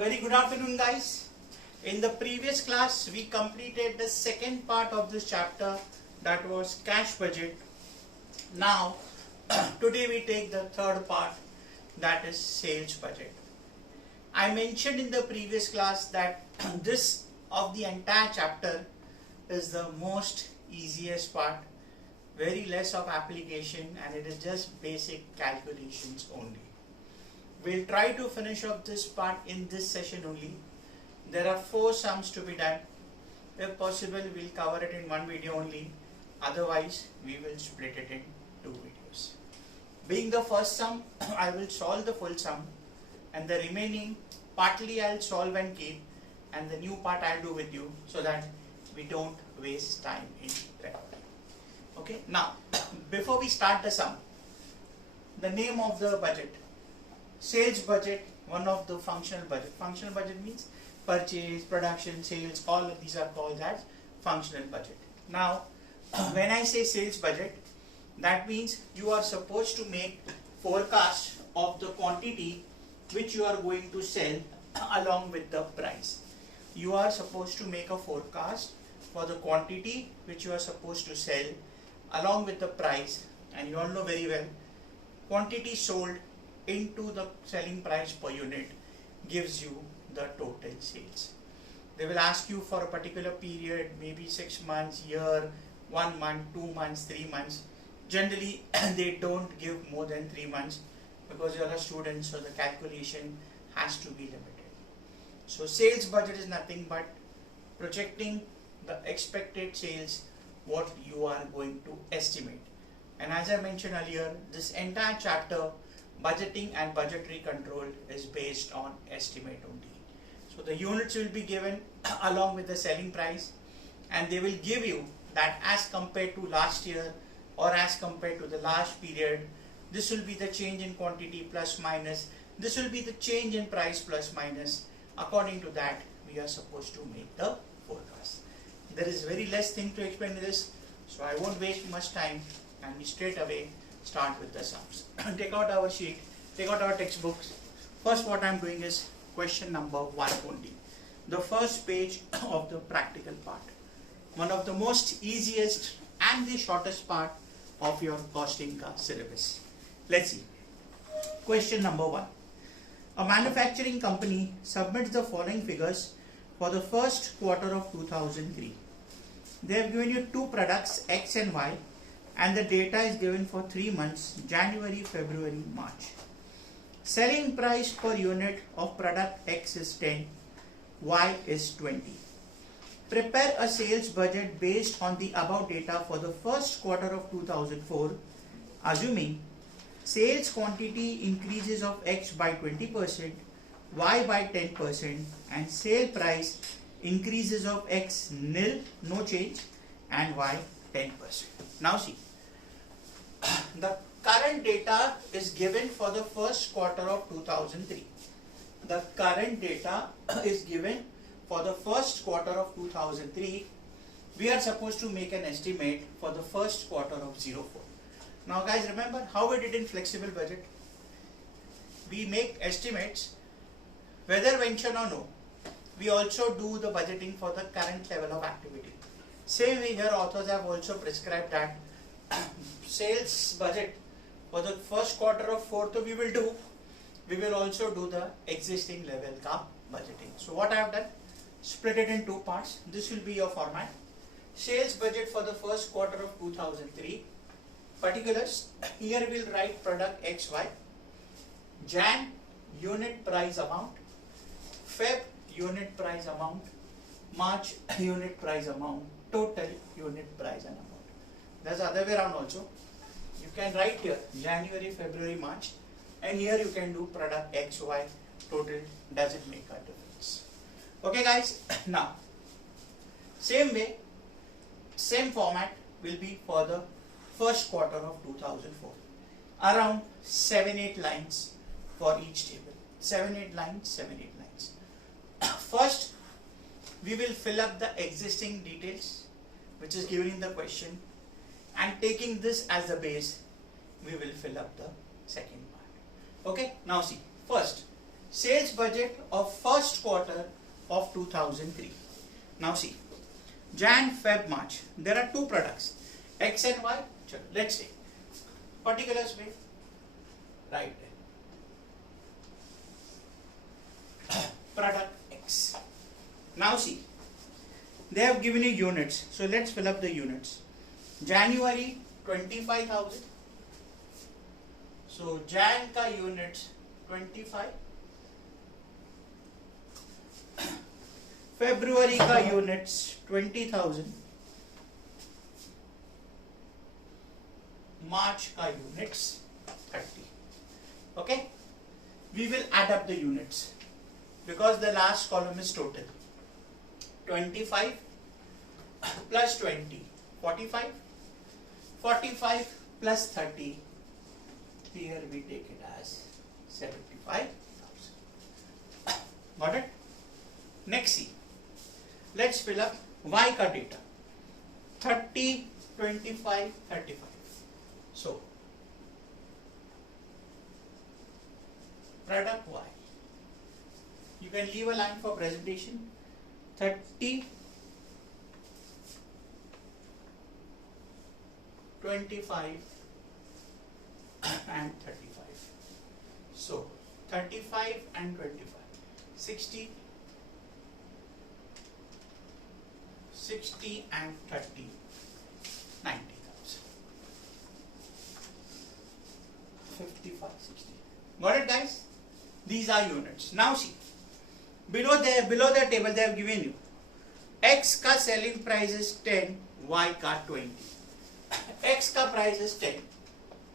Very good afternoon, guys. In the previous class we completed the second part of this chapter, that was cash budget. Now today we take the third part, that is sales budget. I mentioned in the previous class that this of the entire chapter is the most easiest part, very less of application, and it is just basic calculations only. We'll try to finish up this part in this session only. There are 4 sums to be done. If possible, we'll cover it in one video only. Otherwise, we will split it in 2 videos. Being the first sum, I will solve the full sum, and the remaining partly I'll solve and keep, and the new part I'll do with you so that we don't waste time in recording. Okay, now before we start the sum, the name of the budget. Sales budget, one of the functional budget. Functional budget means purchase, production, sales, all of these are called as functional budget. Now, when I say sales budget, that means you are supposed to make forecast of the quantity which you are going to sell along with the price. You are supposed to make a forecast for the quantity which you are supposed to sell along with the price, and you all know very well, quantity sold into the selling price per unit gives you the total sales. They will ask you for a particular period, maybe 6 months, year, 1 month, 2 months, 3 months. Generally they don't give more than 3 months because you are a student, so the calculation has to be limited. So sales budget is nothing but projecting the expected sales, what you are going to estimate. And as I mentioned earlier, this entire chapter, budgeting and budgetary control, is based on estimate only. So the units will be given along with the selling price, and they will give you that as compared to last year or as compared to the last period, this will be the change in quantity plus minus, this will be the change in price plus minus. According to that, we are supposed to make the forecast. There is very less thing to explain this, so I won't waste much time and we straight away start with the sums. Take out our sheet, take out our textbooks. First what I am doing is question number 1 only. The first page of the practical part. One of the most easiest and the shortest part of your costing syllabus. Let's see. Question number 1. A manufacturing company submits the following figures for the first quarter of 2003. They have given you 2 products, X and Y, and the data is given for 3 months, January, February, March. Selling price per unit of product X is 10, Y is 20. Prepare a sales budget based on the above data for the first quarter of 2004, assuming sales quantity increases of X by 20%, Y by 10%, and sale price increases of X nil, no change, and Y 10%. Now see, the current data is given for the first quarter of 2003. The current data is given for the first quarter of 2003. We are supposed to make an estimate for the first quarter of 04. Now guys, remember how we did in flexible budget? We make estimates whether mentioned or no. We also do the budgeting for the current level of activity. Same way here, authors have also prescribed that sales budget for the first quarter of 4th we will do. We will also do the existing level ka budgeting. So what I have done, split it in 2 parts. This will be your format. Sales budget for the first quarter of 2003. Particulars, here we will write product XY. Jan, unit price amount. Feb, unit price amount. March, unit price amount. Total unit price and amount. There's other way around also. You can write here January, February, March, and here you can do product XY. Total doesn't make a difference. Okay guys, now same way, same format will be for the first quarter of 2004. Around 7-8 lines for each table. 7-8 lines, 7-8 lines. First, we will fill up the existing details which is given in the question, and taking this as the base, we will fill up the second part. Okay, now see, first sales budget of first quarter of 2003. Now see, Jan, Feb, March. There are two products, X and Y. Let's take particulars way. Right there. Product X. Now see, they have given you units. So let's fill up the units. January 25,000. So Jan ka units 25. February ka units 20,000. March ka units 30. Okay? We will add up the units because the last column is total. 25 plus 20, 45. 45 plus 30. Here we take it as 75,000. Got it? Next see. Let's fill up Y ka data. 30, 25, 35. So, product Y. You can leave a line for presentation. 30, 25 and 35. So, 35 and 25. 60 and 30, 90,000. 55, 60. Got it, guys? These are units. Now see, below the table they have given you X ka selling price is 10, Y ka 20. X ka price is 10.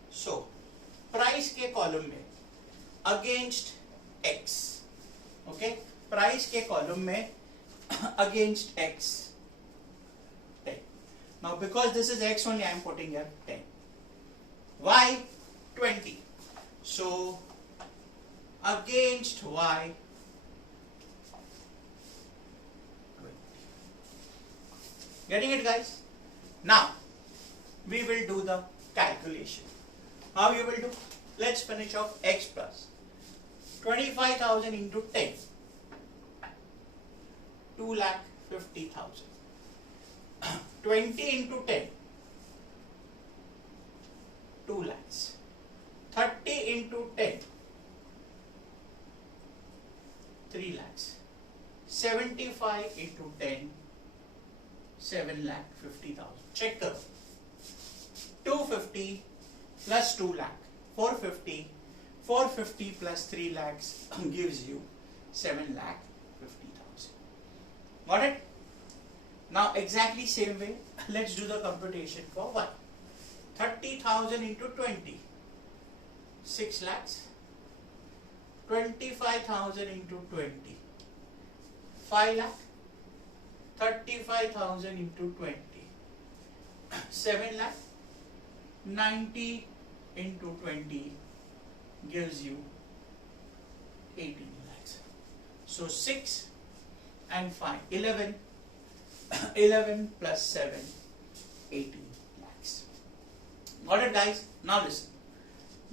So, price के column में against X. Okay? Price के column में against X. 10. Now because this is X only, I am putting here 10. Y 20. So against Y 20. Getting it, guys? Now we will do the calculation. How you will do? Let's finish off X plus 25,000 into 10. 2,50,000. 20 into 10. 2 lakhs. 30 into 10. 3 lakhs. 75 into 10. 7,50,000. Check the 250 plus 2 lakh. 450. 450 plus 3 lakhs gives you 7,50,000. Got it? Now exactly same way, let's do the computation for Y. 30,000 into 20, 6 lakhs. 25,000 into 20, 5 lakh. 35,000 into 20, 7 lakh. 90 into 20 gives you 18 lakhs. So 6 and 5, 11. 11 plus 7, 18 lakhs. Got it, guys? Now listen.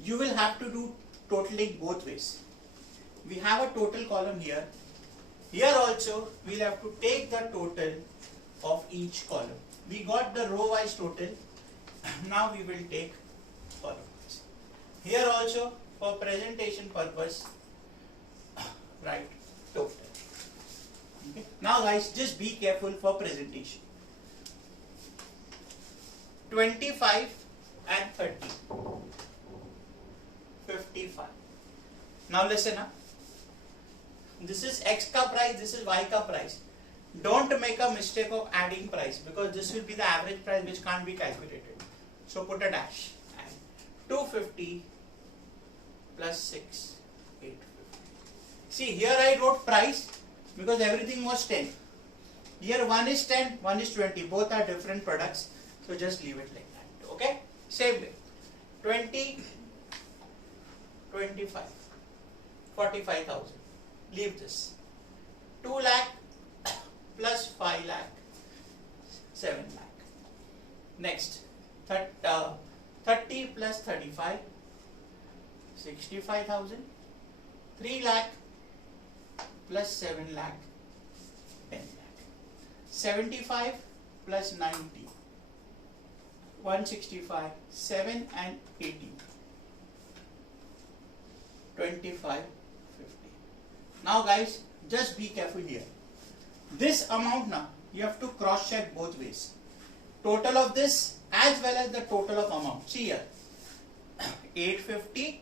You will have to do totaling both ways. We have a total column here. Here also we'll have to take the total of each column. We got the row wise total. Now we will take column wise. Here also for presentation purpose, write total. Okay. Now guys, just be careful for presentation. 25 and 30. 55. Now listen up. This is X ka price, this is Y ka price. Don't make a mistake of adding price because this will be the average price which can't be calculated. So put a dash. And 250 plus 6, 850. See, here I wrote price because everything was 10. Here one is 10, one is 20. Both are different products. So just leave it like that. Okay? Same way. 20, 25, 45,000. Leave this. 2 lakh plus 5 lakh, 7 lakh. Next, 30 plus 35, 65,000. 3 lakh plus 7 lakh, 10 lakh. 75 plus 90, 165, 7 and 80, 25, 50. Now guys, just be careful here. This amount now, you have to cross check both ways. Total of this as well as the total of amount. See here, 850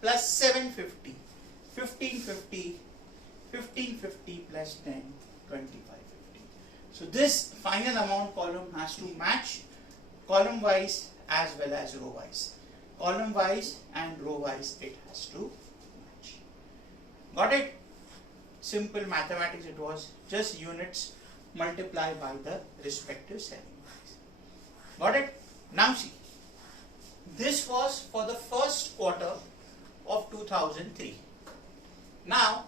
plus 750, 1550, 1550 plus 10, 2550. So this final amount column has to match column wise as well as row wise. Column wise and row wise it has to match. Got it? Simple mathematics it was, just units multiplied by the respective selling price. Got it? Now see, this was for the first quarter of 2003. Now,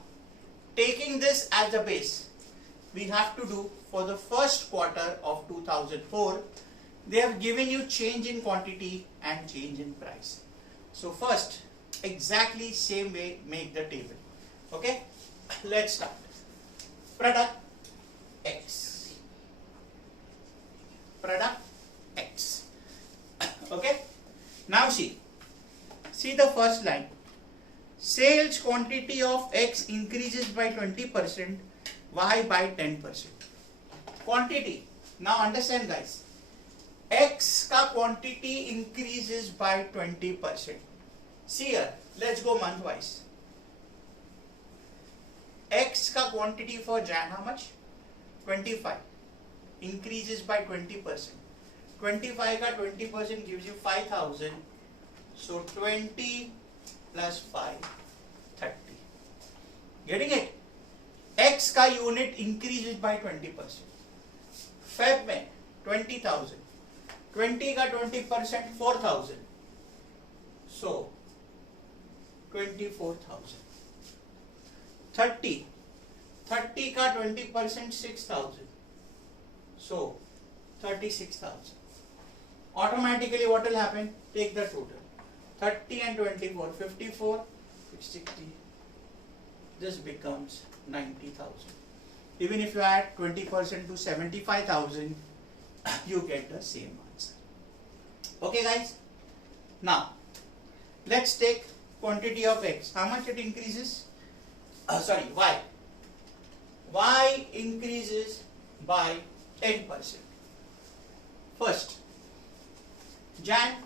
taking this as the base, we have to do for the first quarter of 2004. They have given you change in quantity and change in price. So first, exactly same way make the table. Okay, let's start. Product X. Product X. Okay, now see the first line. Sales quantity of X increases by 20%, Y by 10%. Quantity. Now understand guys. X का quantity increases by 20%. See here, let's go month wise. X का quantity for Jan how much? 25. Increases by 20%. 25 का 20% gives you 5,000. So 20 plus 5, 30. Getting it? X का unit increases by 20%. Feb में 20,000. 20 का 20% 4,000. So 24,000. 30 का 20% 6,000. So 36,000. Automatically what will happen? Take the total. 30 and 24, 54, 60. This becomes 90,000. Even if you add 20% to 75,000, you get the same answer. Okay guys. Now, let's take quantity of X. How much it increases? Y. Y increases by 10%. First, Jan,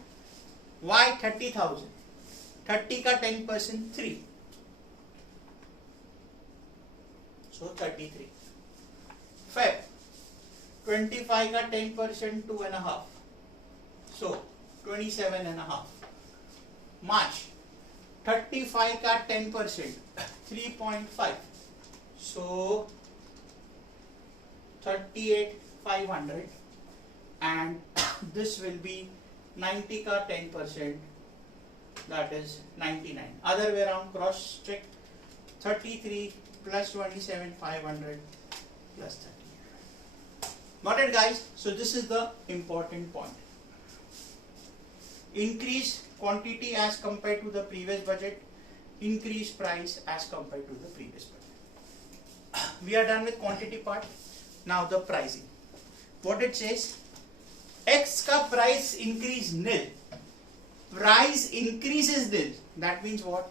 Y 30,000. 30 का 10% 3. So 33. Feb, 25 का 10% 2.5. So 27.5. March, 35 का 10% 3.5. So 38,500. And this will be 90 का 10%, that is 99. Other way around, cross check. 33 plus 27,500 plus 30. Got it guys? So this is the important point. Increase quantity as compared to the previous budget, increase price as compared to the previous budget. We are done with quantity part. Now the pricing. What it says? X का price increase nil. Price increases nil. That means what?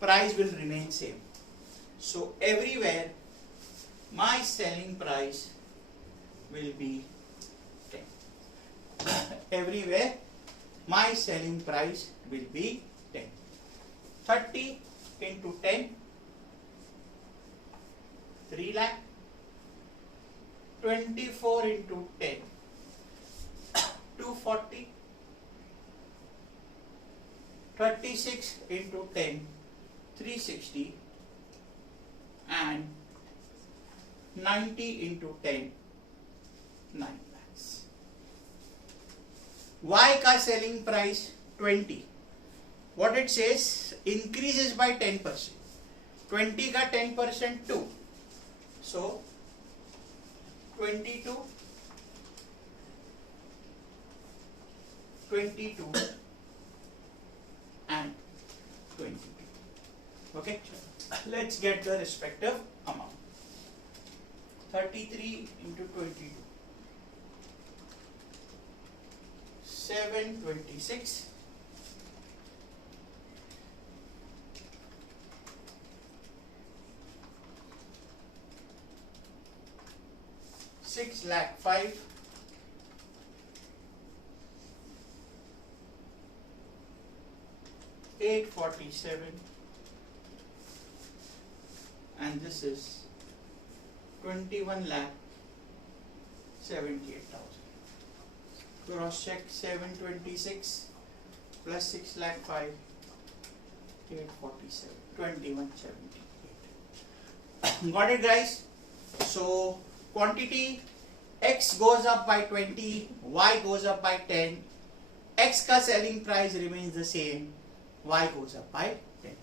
Price will remain same. So everywhere my selling price will be 10. Everywhere my selling price will be 10. 30 into 10, 3 lakh. 24 into 10, 240. 36 into 10, 360. And 90 into 10, 9 lakhs. Y का selling price 20. What it says? Increases by 10%. 20 का 10% 2. So 22, 22 and 22. Okay, let's get the respective amount. 33 into 22, 726. Six lakh 5, 847, and this is 21 lakh 78,000. Cross check. 726 plus 6 lakh 5, 847, 2178. Got it, guys? So quantity X goes up by 20, Y goes up by 10, X ka selling price remains the same, Y goes up by 10%.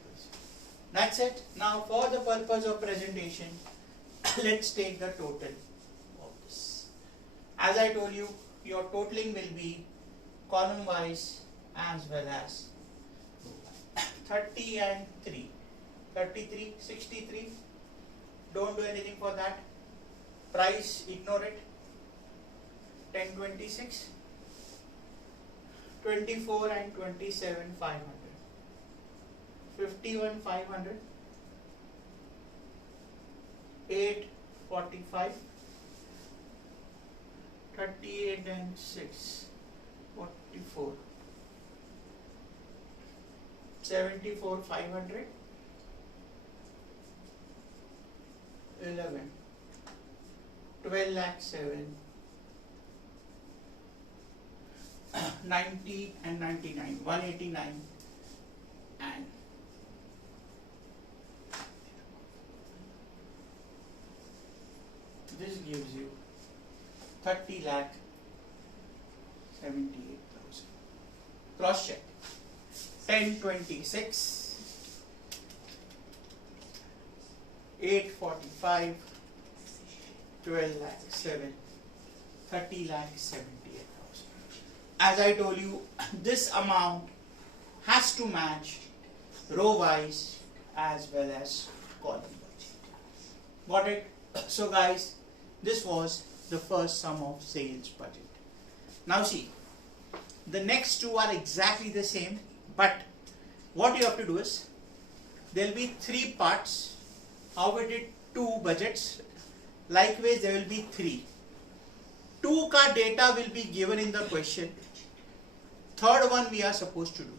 That's it. Now for the purpose of presentation, let's take the total of this. As I told you, your totaling will be column wise as well as 30 and 3. 33, 63. Don't do anything for that. Price, ignore it. 1026. 24 and 27, 500. 51, 500. 845. 38 and 6, 44. 74, 500. 11. 12 lakh 7. 90 and 99, 189, and this gives you 30 lakh 78,000. Cross check. 1026, 845, 12 lakh 7, 30 lakh 78,000. As I told you, this amount has to match row wise as well as column wise. Got it? So guys, this was the first sum of sales budget. Now see, the next two are exactly the same, but what you have to do is, there will be three parts. How we did two budgets, likewise there will be three. Two ka data will be given in the question. Third one we are supposed to do.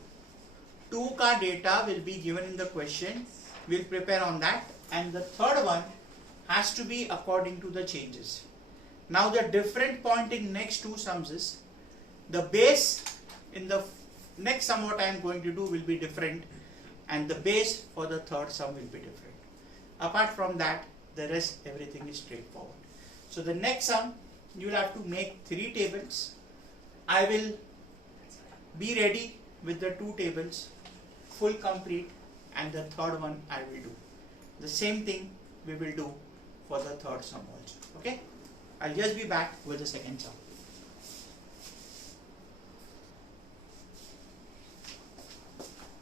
Two ka data will be given in the question. We'll prepare on that. And the third one has to be according to the changes. Now the different point in next two sums is, the base in the next sum what I am going to do will be different, and the base for the third sum will be different. Apart from that, the rest everything is straightforward. So the next sum you will have to make three tables. I will be ready with the two tables, full complete, and the third one I will do. The same thing we will do for the third sum also. Okay? I'll just be back with the second sum.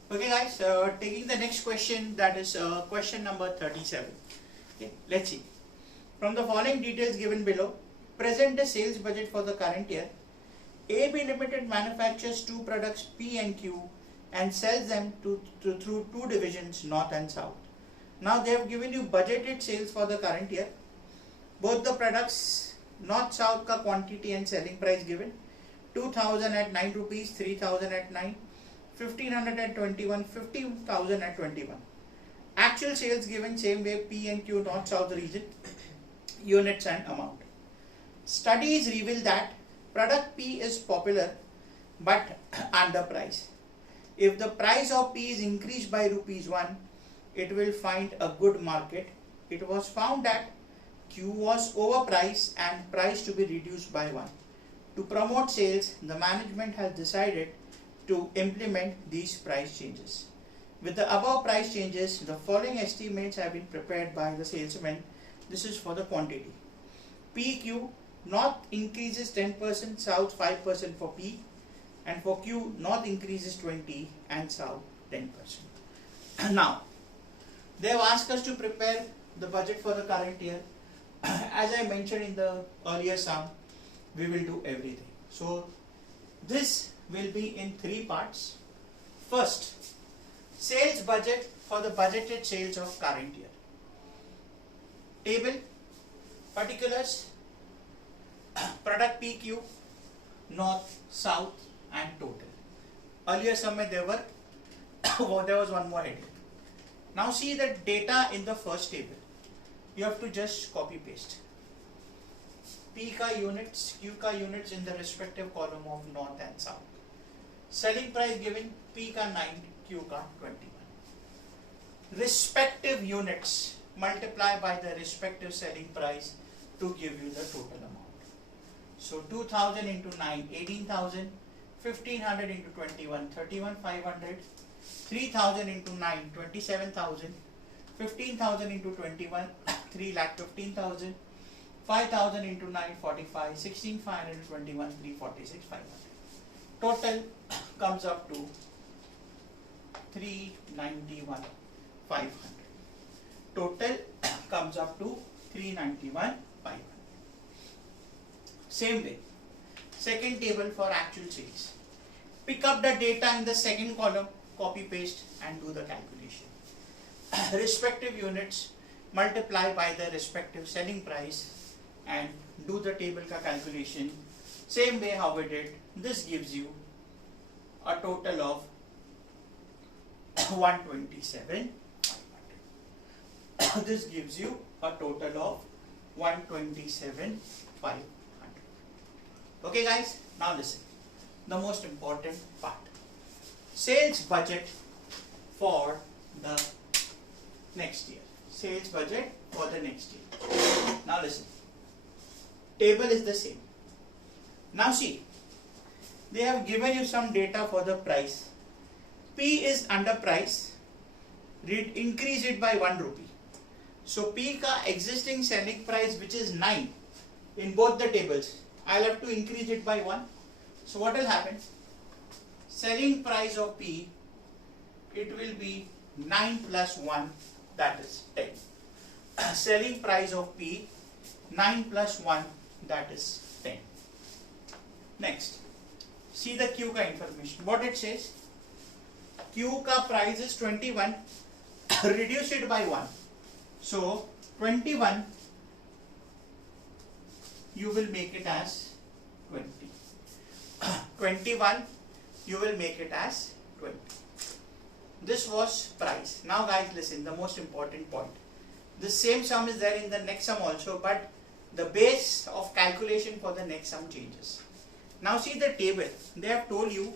Okay guys, taking the next question, that is question number 37. Okay, let's see. From the following details given below, present the sales budget for the current year. AB Limited manufactures two products P and Q and sells them through two divisions, North and South. Now they have given you budgeted sales for the current year. Both the products, North South ka quantity and selling price given. 2000 at 9 rupees, 3000 at 9, 1500 at 21, 15,000 at 21. Actual sales given same way, P and Q North South region, units and amount. Studies reveal that product P is popular but underpriced. If the price of P is increased by rupees 1, it will find a good market. It was found that Q was overpriced and price to be reduced by 1. To promote sales, the management has decided to implement these price changes. With the above price changes, the following estimates have been prepared by the salesman. This is for the quantity. PQ, North increases 10%, South 5% for P, and for Q, North increases 20 and South 10%. Now, They have asked us to prepare the budget for the current year. As I mentioned in the earlier sum, we will do everything. So this will be in 3 parts. First, sales budget for the budgeted sales of current year. Table, particulars, product PQ, north, south and total. Earlier sum there was one more heading. Now see the data in the first table. You have to just copy paste. P ka units, Q ka units in the respective column of north and south. Selling price given, P ka 9, Q ka 21. Respective units multiply by the respective selling price to give you the total amount. So 2000 into 9, 18,000, 1500 into 21, 31,500, 3000 into 9, 27,000, 15,000 into 21, 3,15,000, 5,000 into 9, 45, 16,521, 346, 500. Total comes up to 391, 500. Total comes up to 391, 500. Same way, second table for actual sales. Pick up the data in the second column, copy paste and do the calculation. Respective units multiply by the respective selling price and do the table ka calculation. Same way how we did. This gives you a total of 127, 500. This gives you a total of 127, 500. Okay guys, now listen. The most important part. Sales budget for the next year. Sales budget for the next year. Now listen. Table is the same. Now see. They have given you some data for the price. P is under price. Increase it by 1 rupee. So P ka existing selling price, which is 9 in both the tables, I'll have to increase it by 1. So what will happen? Selling price of P, it will be 9 plus 1, that is 10. Selling price of P, 9 plus 1, that is 10. Next, see the Q ka information. What it says? Q ka price is 21, reduce it by 1. So 21, you will make it as 20. 21, you will make it as 20. This was price. Now guys listen, the most important point. The same sum is there in the next sum also, but the base of calculation for the next sum changes. Now see the table. They have told you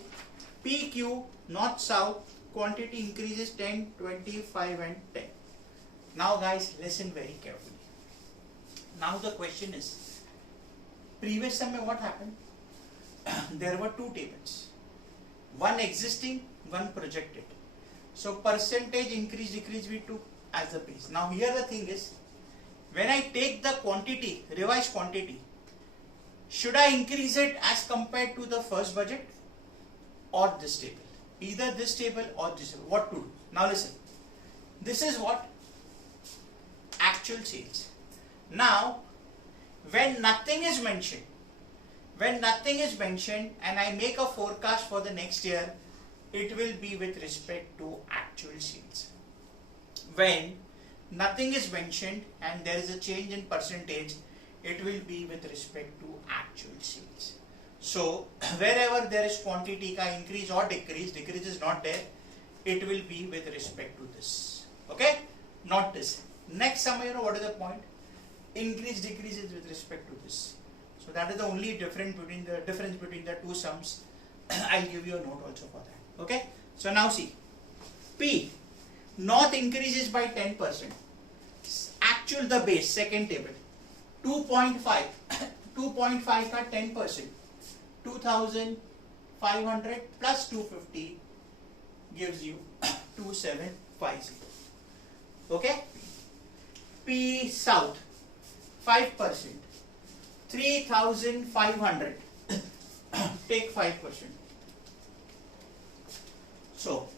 PQ, north, south, quantity increases 10, 25 and 10. Now guys listen very carefully. Now the question is, previous sum what happened? There were 2 tables. One existing, one projected. So percentage increase, decrease we took as the base. Now here the thing is, when I take the quantity, revised quantity, should I increase it as compared to the first budget or this table? Either this table or this table. What to do? Now listen. This is what? Actual sales. Now, when nothing is mentioned, and I make a forecast for the next year, it will be with respect to actual sales. When nothing is mentioned and there is a change in percentage, it will be with respect to actual sales. So wherever there is quantity ka increase or decrease is not there, it will be with respect to this. Okay? Not this. Next sum, you know what is the point? Increase, decrease is with respect to this. So that is the only difference between the 2 sums. I'll give you a note also for that. Okay? So now see. P. North increases by 10%. Actual the base, second table. 2.5. 2.5 ka 10%. 2,500 plus 250 gives you 2,750. Okay? P South 5%. 3,500. Take 5%. So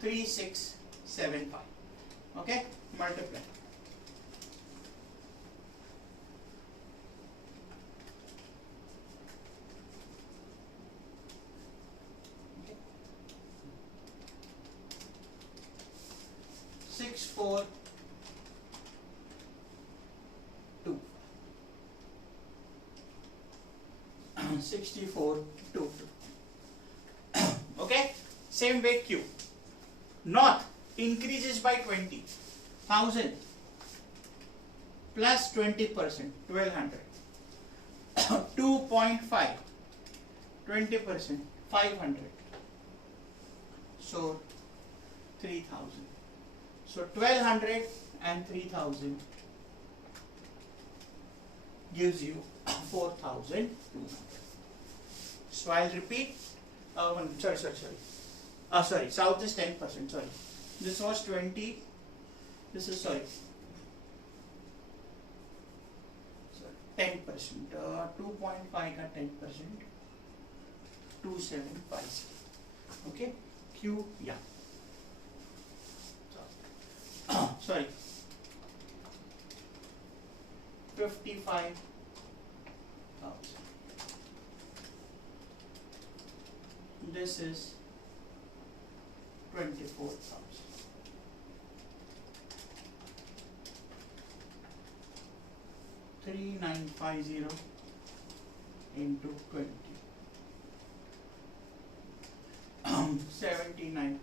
3675. Okay, multiply. Okay. 64 2. Okay, same way Q. North increases by 20,000 plus 20%, 1200. 2.5, 20%, 500. So 3000. So 1200 and 3000 gives you 4200. So I'll repeat. Sorry. South is 10%. Sorry. This was 20. This is 10%. 2.5 ka 10%. 2750. Okay. Q. Yeah. Sorry. 55,000. This is 24,000. $3,950 into 20. 79,000.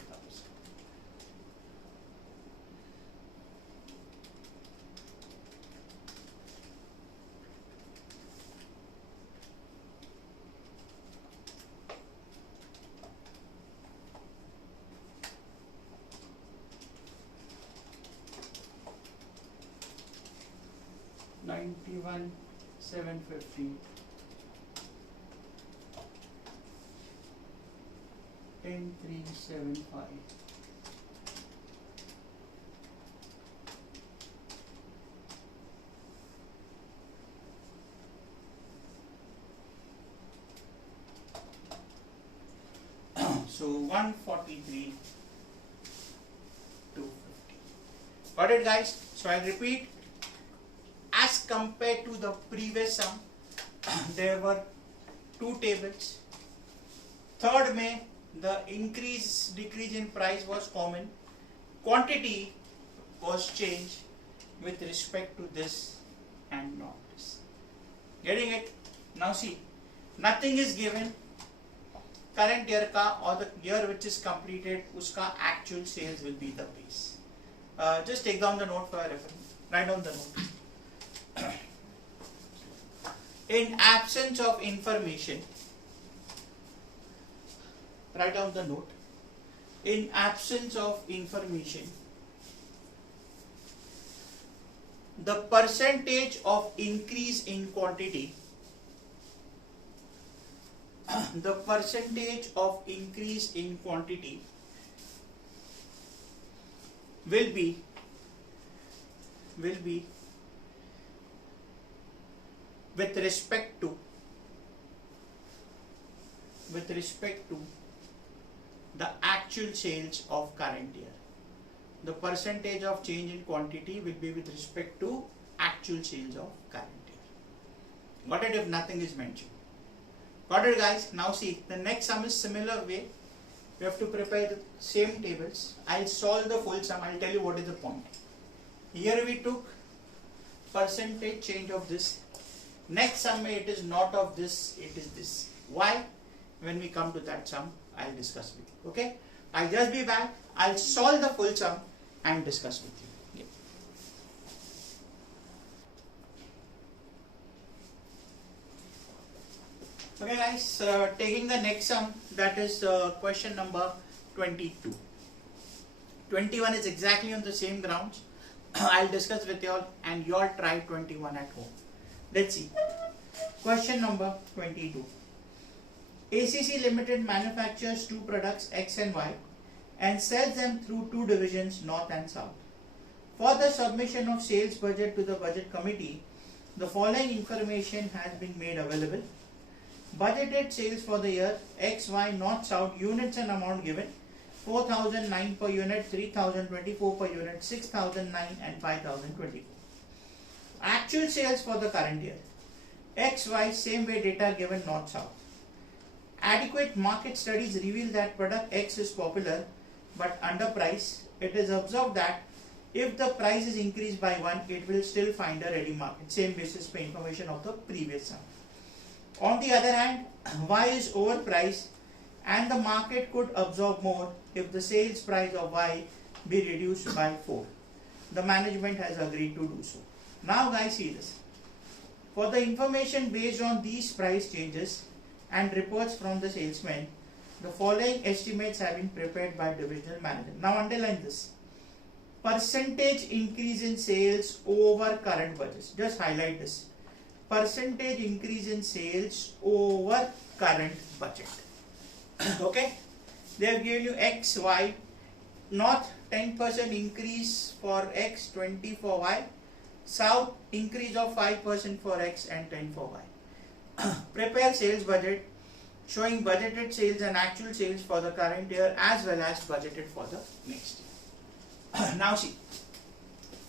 $91,750 $10,375. So 143,250. Got it, guys? So I'll repeat. As compared to the previous sum, there were two tables. Third May, the decrease in price was common. Quantity was changed with respect to this and not this. Getting it? Now see, nothing is given. Current year ka or the year which is completed, uska actual sales will be the base. Just take down the note for reference. Write down the note. In absence of information, write down the note. In absence of information, the percentage of increase in quantity, will be with respect to the actual sales of current year. The percentage of change in quantity will be with respect to actual sales of current year. Got it? If nothing is mentioned. Got it, guys? Now see, the next sum is similar way. We have to prepare the same tables. I'll solve the full sum. I'll tell you what is the point. Here we took percentage change of this. Next sum, it is not of this, it is this. Why? When we come to that sum, I'll discuss with you. Okay? I'll just be back. I'll solve the full sum and discuss with you. Yeah. Okay, guys. Taking the next sum, that is question number 22. 21 is exactly on the same grounds. I'll discuss with you all, and you all try 21 at home. Let's see. Question number 22. ACC Limited manufactures two products X and Y and sells them through two divisions, North and South. For the submission of sales budget to the budget committee, the following information has been made available. Budgeted sales for the year X, Y, North, South, units and amount given. 4,009 per unit, 3,024 per unit, 6,009 and 5,024. Actual sales for the current year. X, Y, same way data given north south. Adequate market studies reveal that product X is popular but underpriced. It is observed that if the price is increased by 1, it will still find a ready market. Same basis for information of the previous sum. On the other hand, Y is overpriced and the market could absorb more if the sales price of Y be reduced by 4. The management has agreed to do so. Now guys, see this. For the information based on these price changes and reports from the salesmen, the following estimates have been prepared by divisional manager. Now underline this. Percentage increase in sales over current budgets. Just highlight this. Percentage increase in sales over current budget. Okay. They have given you X, Y. North 10% increase for X, 20 for Y. South increase of 5% for X and 10 for Y. Prepare sales budget showing budgeted sales and actual sales for the current year as well as budgeted for the next year. Now see,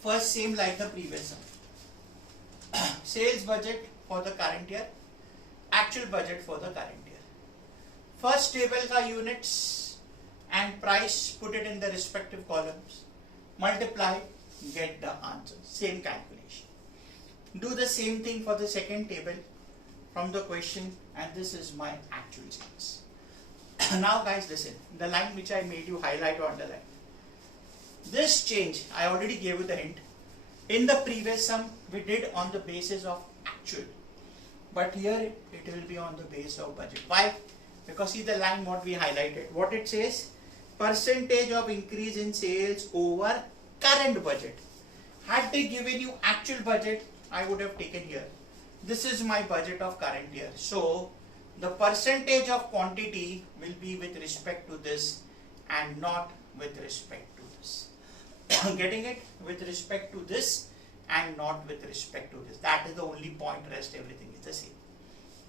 first same like the previous one. Sales budget for the current year, actual budget for the current year. First table ka units and price, put it in the respective columns, multiply, get the answer. Same calculation. Do the same thing for the second table from the question, and this is my actual sales. Now guys, listen, the line which I made you highlight or underline. This change, I already gave you the hint. In the previous sum, we did on the basis of actual. But here it will be on the base of budget. Why? Because see the line what we highlighted. What it says? Percentage of increase in sales over current budget. Had they given you actual budget, I would have taken here. This is my budget of current year. So the percentage of quantity will be with respect to this and not with respect to this. Getting it? With respect to this and not with respect to this. That is the only point, rest everything is the same.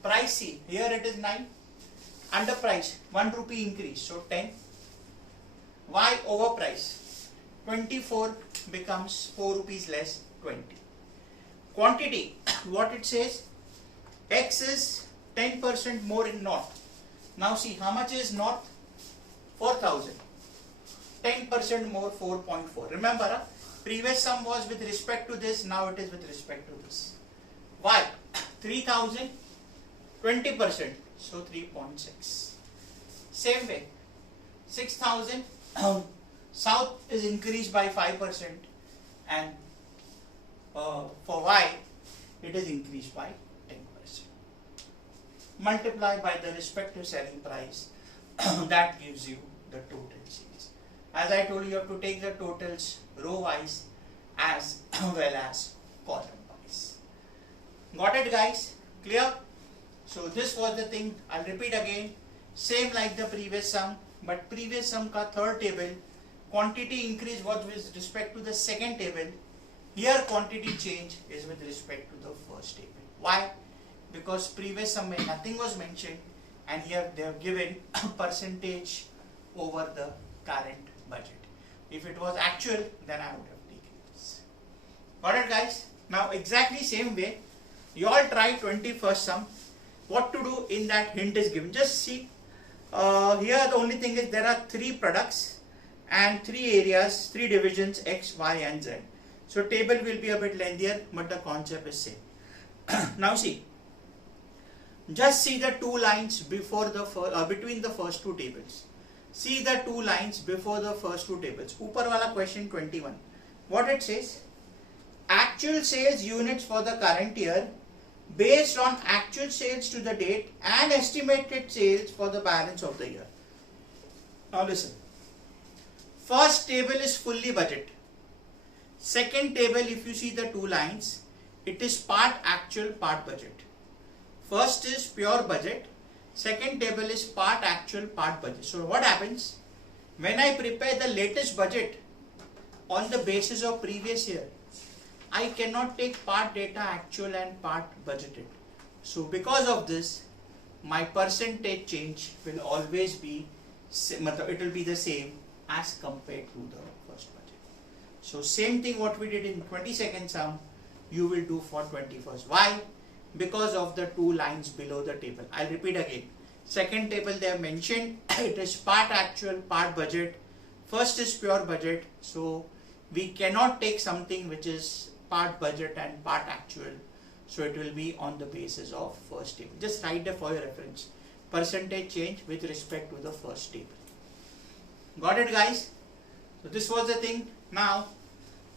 Price C, here it is 9. Under price, 1 rupee increase, so 10. Y over price, 24 becomes 4 rupees less, 20. Quantity, what it says, X is 10% more in north. Now see, how much is north? 4,000. 10% more, 4.4. Remember, previous sum was with respect to this, now it is with respect to this. Y, 3,000, 20%, so 3.6. Same way, 6,000, south is increased by 5% and for Y, it is increased by 10%. Multiply by the respective selling price, that gives you the total sales. As I told you, you have to take the totals row wise as well as column wise. Got it guys? Clear? So this was the thing. I'll repeat again. Same like the previous sum, but previous sum ka third table, quantity increase was with respect to the second table. Here quantity change is with respect to the first table. Why? Because previous sum nothing was mentioned and here they have given percentage over the current budget. If it was actual, then I would have taken this. Got it guys? Now exactly same way, you all try 21st sum. What to do in that hint is given. Just see, here the only thing is there are 3 products and 3 areas, 3 divisions, X, Y and Z. So table will be a bit lengthier, but the concept is same. Now see, just see the 2 lines before the between the first 2 tables. See the 2 lines before the first 2 tables. Upar wala question 21. What it says? Actual sales units for the current year based on actual sales to the date and estimated sales for the balance of the year. Now listen. First table is fully budget. Second table, if you see the 2 lines, it is part actual, part budget. First is pure budget. Second table is part actual, part budget. So what happens? When I prepare the latest budget on the basis of previous year, I cannot take part data actual and part budgeted. So because of this, my percentage change will always be it will be the same as compared to the first budget. So same thing what we did in 22nd sum, you will do for 21st. Why? Because of the two lines below the table. I'll repeat again. Second table they have mentioned it is part actual, part budget. First is pure budget. So we cannot take something which is part budget and part actual. So it will be on the basis of first table. Just write it for your reference. Percentage change with respect to the first table. Got it, guys? So this was the thing. Now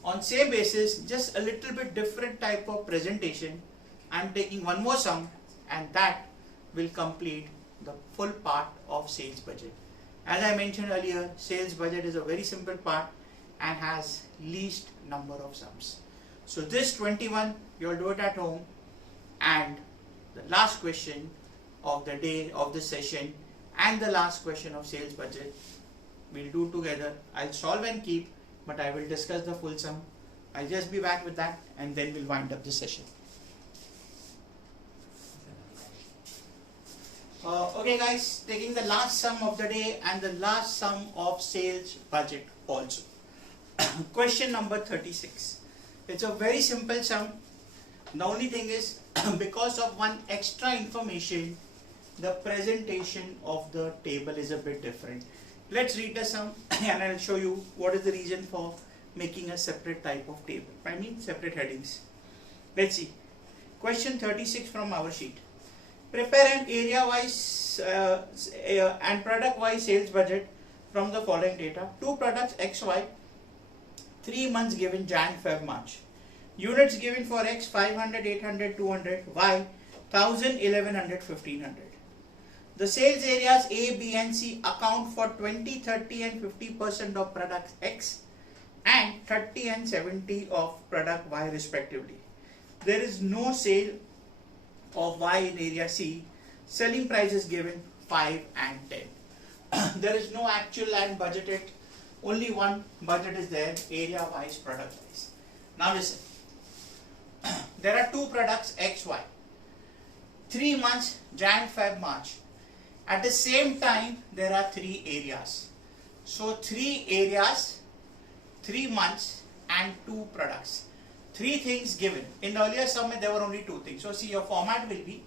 on same basis, just a little bit different type of presentation. I am taking one more sum and that will complete the full part of sales budget. As I mentioned earlier, sales budget is a very simple part and has least number of sums. So this 21 you will do it at home, and the last question of the day of the session and the last question of sales budget we'll do together. I'll solve and keep, but I will discuss the full sum. I'll just be back with that and then we'll wind up the session. Okay guys, taking the last sum of the day and the last sum of sales budget also. Question number 36. It's a very simple sum. The only thing is because of one extra information, the presentation of the table is a bit different. Let's read the sum and I'll show you what is the reason for making a separate type of table. I mean separate headings. Let's see. Question 36 from our sheet. Prepare an area-wise and product-wise sales budget from the following data. Two products XY, 3 months given Jan, Feb, March. Units given for X 500, 800, 200, Y 1000, 1100, 1500. The sales areas A, B and C account for 20, 30 and 50% of product X and 30 and 70 of product Y respectively. There is no sale of Y in area C. Selling price is given 5 and 10. There is no actual and budgeted. Only one budget is there, area wise, product wise. Now listen. There are two products XY. 3 months Jan, Feb, March. At the same time there are 3 areas. So 3 areas, 3 months and 2 products. 3 things given. In the earlier sum there were only 2 things. So see, your format will be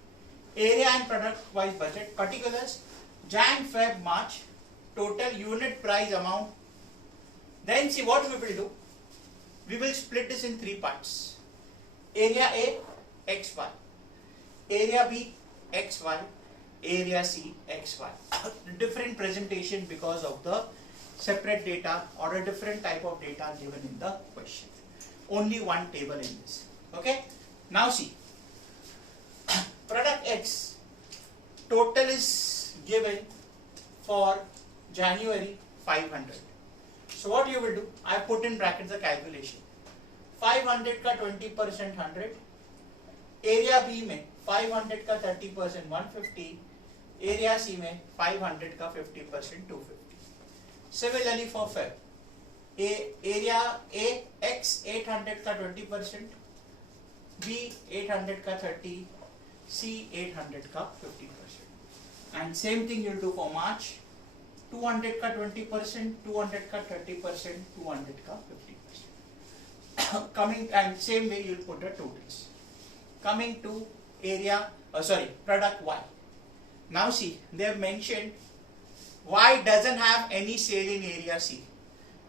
area and product wise budget, particulars, Jan, Feb, March, total unit price amount. Then see what we will do. We will split this in 3 parts. Area A, XY. Area B, XY. Area C, XY. Different presentation because of the separate data or a different type of data given in the question. Only one table in this. Okay. Now see. Product X. Total is given for January 500. So what you will do? I put in brackets the calculation. 500 का 20% 100. Area B में 500 का 30% 150. Area C में 500 का 50% 250. Similarly for Feb. Area A X 800 का 20%. B 800 का 30. C 800 का 50%. And same thing you'll do for March. 200 का 20%, 200 का 30%, 200 का 50%. Coming, and same way you'll put the totals. Coming to area, product Y. Now see, they have mentioned Y doesn't have any sale in area C.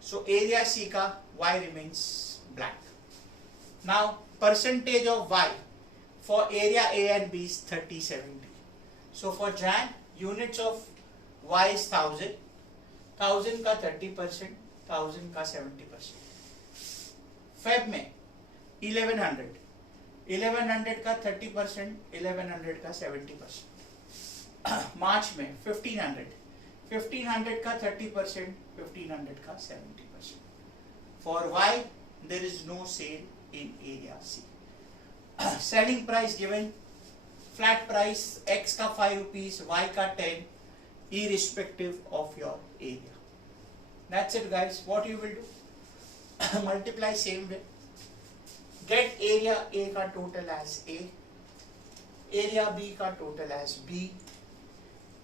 So area C ka Y remains blank. Now percentage of Y for area A and B is 30-70. So for Jan, units of Y is 1000. 1000 का 30%, 1000 का 70%. Feb में 1100. 1100 का 30%, 1100 का 70%. March में 1500. 1500 का 30%, 1500 का 70%. For Y, there is no sale in area C. Selling price given, flat price, X का 5 rupees, Y का 10, irrespective of your area. That's it guys. What you will do? Multiply same way. Get area A का total as A, area B का total as B,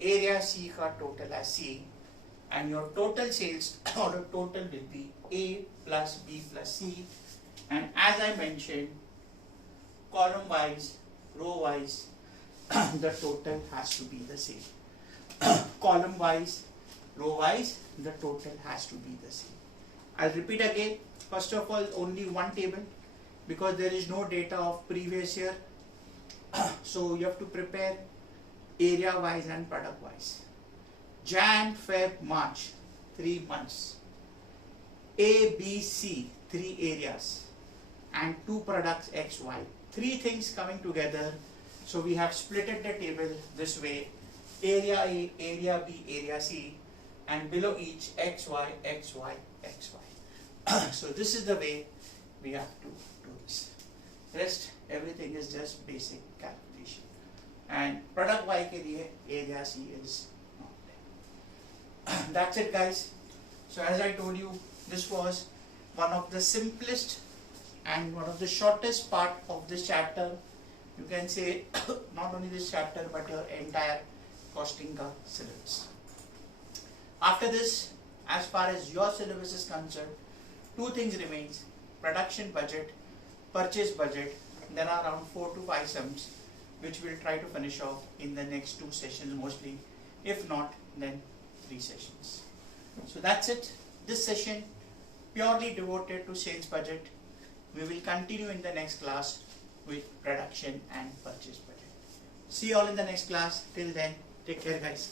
area C का total as C, and your total sales or the total will be A plus B plus C, and as I mentioned, column wise, row wise, the total has to be the same. Column wise, row wise, the total has to be the same. I'll repeat again. First of all, only one table because there is no data of previous year. So you have to prepare area wise and product wise. Jan, Feb, March, 3 months. A, B, C, 3 areas and 2 products X, Y. 3 things coming together. So we have splitted the table this way. Area A, area B, area C, and below each X, Y, X, Y, X, Y. So this is the way we have to do this. Rest everything is just basic calculation. And product Y के लिए area C is not there. That's it, guys. So as I told you, this was one of the simplest and one of the shortest part of this chapter. You can say not only this chapter but your entire costing ka syllabus. After this, as far as your syllabus is concerned, 2 things remains: production budget, purchase budget. There are around 4 to 5 sums which we'll try to finish off in the next 2 sessions mostly. If not, then 3 sessions. So that's it. This session purely devoted to sales budget. We will continue in the next class with production and purchase budget. See you all in the next class. Till then, take care, guys.